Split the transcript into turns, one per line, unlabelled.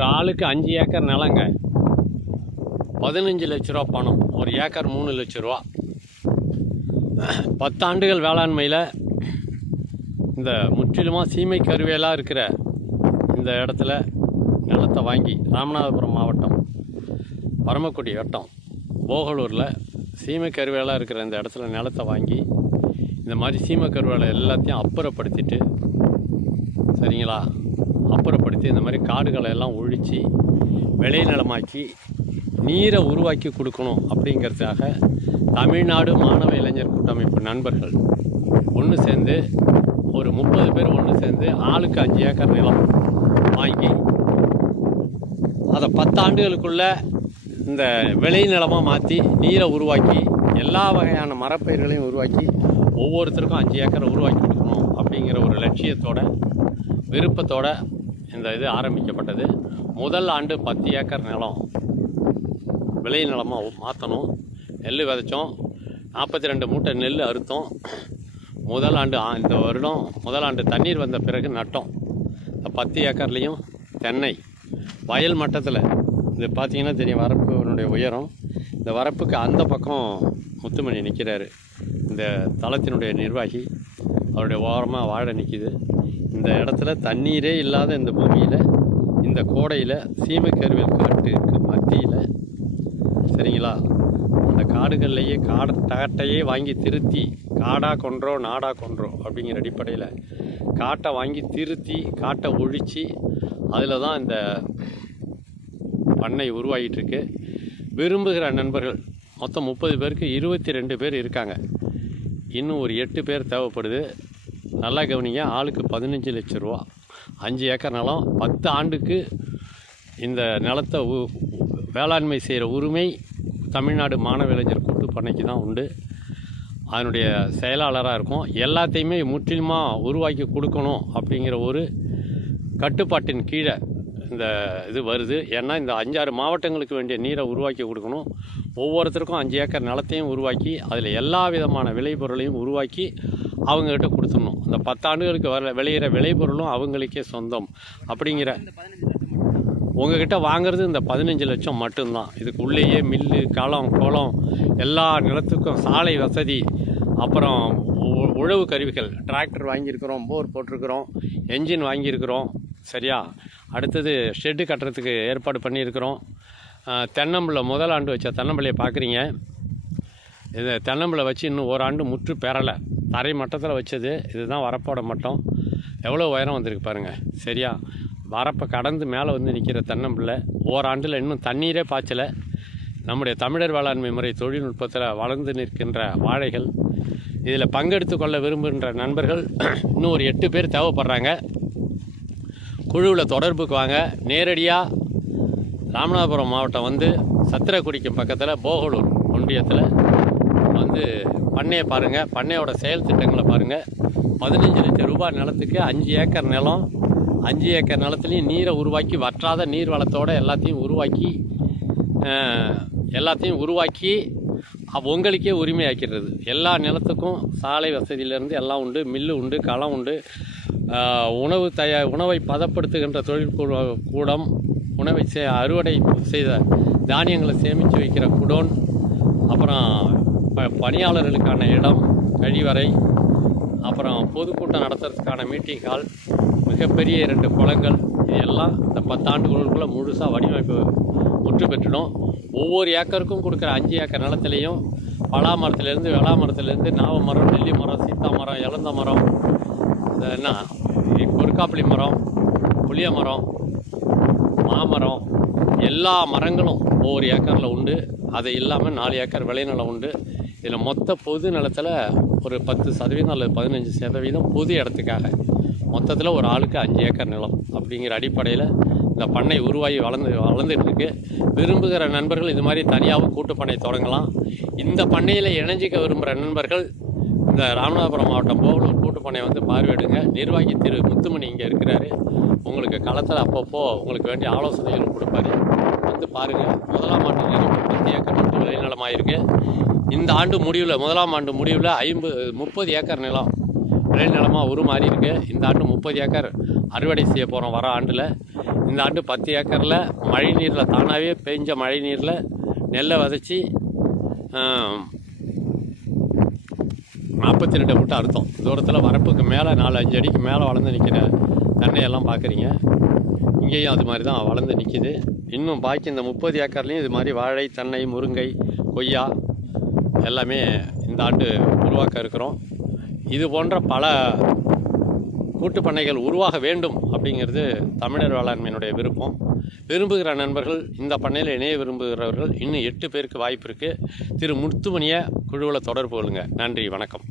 ஒரு ஆளுக்கு அஞ்சு ஏக்கர் நிலங்க. பதினஞ்சு லட்ச ரூபா பணம். ஒரு ஏக்கர் மூணு லட்ச ரூபா. பத்தாண்டுகள் வேளாண்மையில் இந்த முற்றிலுமாக சீமை கருவேலாக இருக்கிற இந்த இடத்துல நிலத்தை வாங்கி ராமநாதபுரம் மாவட்டம் பரமக்குடி வட்டம் போகலூரில் சீமை கருவேலாக இருக்கிற இந்த இடத்துல நிலத்தை வாங்கி இந்த மாதிரி சீமை கருவேலை எல்லாத்தையும் அப்புறப்படுத்திட்டு சரிங்களா? அப்புறப்படுத்தி இந்த மாதிரி காடுகளை எல்லாம் ஒழித்து விளைநிலமாக்கி நீரை உருவாக்கி கொடுக்கணும் அப்படிங்கிறதுக்காக தமிழ்நாடு மாணவ இளைஞர் கூட்டமைப்பு நண்பர்கள் ஒன்று சேர்ந்து ஒரு முப்பது பேர் ஒன்று சேர்ந்து ஆளுக்கு அஞ்சு ஏக்கர் நிலம் வாங்கி அதை பத்தாண்டுகளுக்குள்ள இந்த விளை நிலமாக மாற்றி நீரை உருவாக்கி எல்லா வகையான மரப்பயிர்களையும் உருவாக்கி ஒவ்வொருத்தருக்கும் அஞ்சு ஏக்கரை உருவாக்கி கொடுக்கணும் அப்படிங்கிற ஒரு லட்சியத்தோட விருப்பத்தோட இந்த இது ஆரம்பிக்கப்பட்டது. முதல் ஆண்டு பத்து ஏக்கர் நிலம். விளை நிலமாக மாற்றணும் நெல் விதைச்சோம். நாற்பத்தி ரெண்டு மூட்டை நெல் அறுத்தோம். முதல் ஆண்டு ஆ- இந்த வருடம் முதல் ஆண்டு தண்ணீர் வந்த பிறகு நட்டோம். இந்த பத்து ஏக்கர்லேயும் தென்னை. வயல் மட்டத்தில் இது பார்த்தீங்கன்னா தெரியும் வரப்புனுடைய உயரம். இந்த வரப்புக்கு அந்த பக்கம் முத்துமணி நிற்கிறாரு இந்த தளத்தினுடைய நிர்வாகி அவருடைய ஓரமாக வாழை நிற்கிது இந்த இடத்துல தண்ணீரே இல்லாத இந்த பூமியில் இந்த கோடையில் சீமக்கருவில் காட்டுக்கு மத்தியில். சரிங்களா? அந்த காடுகள்லையே காடை காட்டையே வாங்கி திருத்தி காடாக கொன்றோம் நாடாக கொன்றோம் அப்படிங்கிற அடிப்படையில் காட்டை வாங்கி திருத்தி காட்டை ஒழித்து அதில் தான் இந்த பண்ணை உருவாகிட்டுருக்கு. விரும்புகிற நண்பர்கள் மொத்தம் முப்பது பேருக்கு இருபத்தி ரெண்டு பேர் இருக்காங்க. இன்னும் ஒரு எட்டு பேர் தேவைப்படுது. நல்லா கவனிங்க. ஆளுக்கு பதினஞ்சு லட்ச ரூபா. அஞ்சு ஏக்கர் நிலம் பத்து ஆண்டுக்கு இந்த நிலத்தை உ- வேளாண்மை செய்கிற உரிமை தமிழ்நாடு மாணவ இளைஞர் கூட்டு பண்ணைக்கு தான் உண்டு. அதனுடைய செயலாளராக இருக்கும். எல்லாத்தையுமே முற்றிலுமாக உருவாக்கி கொடுக்கணும் அப்படிங்கிற ஒரு கட்டுப்பாட்டின் கீழே இந்த இது வருது. ஏன்னா இந்த அஞ்சாறு மாவட்டங்களுக்கு வேண்டிய நீரை உருவாக்கி கொடுக்கணும். ஒவ்வொருத்தருக்கும் அஞ்சு ஏக்கர் நிலத்தையும் உருவாக்கி அதில் எல்லா விதமான விளைபொருளையும் உருவாக்கி அவங்கக்கிட்ட கொடுத்துடணும். அந்த பத்தாண்டுகளுக்கு வர விளையிற விளைபொருளும் அவங்களுக்கே சொந்தம். அப்படிங்கிற உங்ககிட்ட வாங்குறது இந்த பதினஞ்சு லட்சம் மட்டும்தான். இதுக்கு உள்ளேயே மில்லு களம் குளம் எல்லா நிலத்துக்கும் சாலை வசதி அப்புறம் உழவு கருவிகள். டிராக்டர் வாங்கியிருக்கிறோம் போர் போட்டிருக்கிறோம் என்ஜின் வாங்கியிருக்கிறோம். சரியா? அடுத்தது ஷெட்டு கட்டுறதுக்கு ஏற்பாடு பண்ணியிருக்கிறோம். தென்னம்பிள்ளை முதல் ஆண்டு வச்ச தென்னம்பிள்ளையை பார்க்குறீங்க. இது தென்னம்பிள்ளை வச்சு இன்னும் ஓராண்டு முற்று பெறலை. தரை மட்டத்தில் வச்சது. இதுதான் வரப்போட மட்டம். எவ்வளோ உயரம் வந்திருக்கு பாருங்கள் சரியா? வரப்பை கடந்து மேலே வந்து நிற்கிற தென்னம்பிள்ளை ஓராண்டில் இன்னும் தண்ணீரே பாய்ச்சலை. நம்முடைய தமிழர் வேளாண்மை முறை தொழில்நுட்பத்தில் வளர்ந்து நிற்கின்ற வாழைகள். இதில் பங்கெடுத்து கொள்ள விரும்புகின்ற நண்பர்கள் இன்னும் ஒரு எட்டு பேர் தேவைப்படுறாங்க. குழுவில் தொடர்புக்கு வாங்க. நேரடியாக ராமநாதபுரம் மாவட்டம் வந்து சத்திரக்குடிக்கு பக்கத்தில் போகலூர் ஒன்றியத்தில் வந்து பண்ணையை பாருங்கள் பண்ணையோட செயல் திட்டங்களை பாருங்கள் பதினஞ்சு லட்சம் ரூபாய் நிலத்துக்கு அஞ்சு ஏக்கர் நிலம். அஞ்சு ஏக்கர் நிலத்துலையும் நீரை உருவாக்கி வற்றாத நீர் வளத்தோடு எல்லாத்தையும் உருவாக்கி எல்லாத்தையும் உருவாக்கி உங்களுக்கே உரிமையாக்கிறது எல்லா நிலத்துக்கும் சாலை வசதியிலேருந்து எல்லாம் உண்டு மில்லு உண்டு களம் உண்டு. உணவு தயா உணவை பதப்படுத்துகின்ற தொழில் கூடம் உணவை சே அறுவடை செய்த தானியங்களை சேமித்து வைக்கிற குடோன் அப்புறம் ப- பணியாளர்களுக்கான இடம் கழிவறை அப்புறம் பொதுக்கூட்டம் நடத்துறதுக்கான மீட்டிங் ஹால் மிகப்பெரிய இரண்டு குளங்கள் இதெல்லாம் இந்த பத்தாண்டுகளுக்குள்ளே முழுசாக வடிவமைப்பு முற்று பெற்றுடும். ஒவ்வொரு ஏக்கருக்கும் கொடுக்குற அஞ்சு ஏக்கர் நிலத்துலையும் பலா மரத்துலேருந்து வெளா மரத்துலேருந்து நாவ மரம் நெல்லி மரம் சீத்தா மரம் இலந்த மரம் என்ன கொடுக்காப்புளி மரம் புளிய மரம் மாமரம் எல்லா மரங்களும் ஒவ்வொரு ஏக்கரில் உண்டு. அது இல்லாமல் நாலு ஏக்கர் விளைநிலம் உண்டு. இதில் மொத்த பொது நிலத்தில் ஒரு பத்து சதவீதம் அல்லது பதினஞ்சு சதவீதம் பொது இடத்துக்காக மொத்தத்தில் ஒரு ஆளுக்கு அஞ்சு ஏக்கர் நிலம் அப்படிங்கிற அடிப்படையில் இந்த பண்ணை உருவாகி வளர்ந்து வளர்ந்துட்டுருக்கு விரும்புகிற நண்பர்கள் இது மாதிரி தனியாகவும் கூட்டு பண்ணை தொடங்கலாம். இந்த பண்ணையில் இணைஞ்சிக்க விரும்புகிற நண்பர்கள் இந்த ராமநாதபுரம் மாவட்டம் போகலூர் கூட்டுப்பண்ணை வந்து பார்வையிடுங்க. நிர்வாகி திரு முத்துமணி இங்கே இருக்கிறாரு. உங்களுக்கு களத்தில் அப்பப்போ உங்களுக்கு வேண்டிய ஆலோசனைகள் கொடுப்பாரு. வந்து பாருங்கள் முதலாம் ஆண்டு நிறைவு பத்து ஏக்கர் மட்டும் விளைநிலமாயிருக்கு. இந்த ஆண்டு முடிவில் முதலாம் ஆண்டு முடிவில் ஐம்பது முப்பது ஏக்கர் நிலம் விளைநிலமாக உருமாறி இருக்குது இந்த ஆண்டு முப்பது ஏக்கர் அறுவடை செய்ய போகிறோம் வர ஆண்டில். இந்த ஆண்டு பத்து ஏக்கரில் மழை நீரில் தானாகவே பெஞ்ச மழை நீரில் நெல்லை விதைச்சி நாற்பத்தி ரெண்டு மூட்டை அர்த்தம் தூரத்தில் வரப்புக்கு மேலே நாலு அஞ்சு அடிக்கு மேலே வளர்ந்து நிற்கிற தென்னையெல்லாம் பார்க்குறீங்க இங்கேயும் அது மாதிரி தான் வளர்ந்து நிற்கிது இன்னும் பாக்கி இந்த முப்பது ஏக்கர்லேயும் இது மாதிரி வாழை தென்னை முருங்கை கொய்யா எல்லாமே இந்த ஆண்டு உருவாக்க இருக்கிறோம். இது போன்ற பல கூட்டு பண்ணைகள் உருவாக வேண்டும் அப்படிங்கிறது தமிழர் வேளாண்மையினுடைய விருப்பம். விரும்புகிற நண்பர்கள் இந்த பண்ணையில் இணைய விரும்புகிறவர்கள் இன்னும் எட்டு பேருக்கு வாய்ப்பு இருக்குது திரு முத்துமணியை குழுவில் தொடர்பு கொள்ளுங்கள் நன்றி வணக்கம்.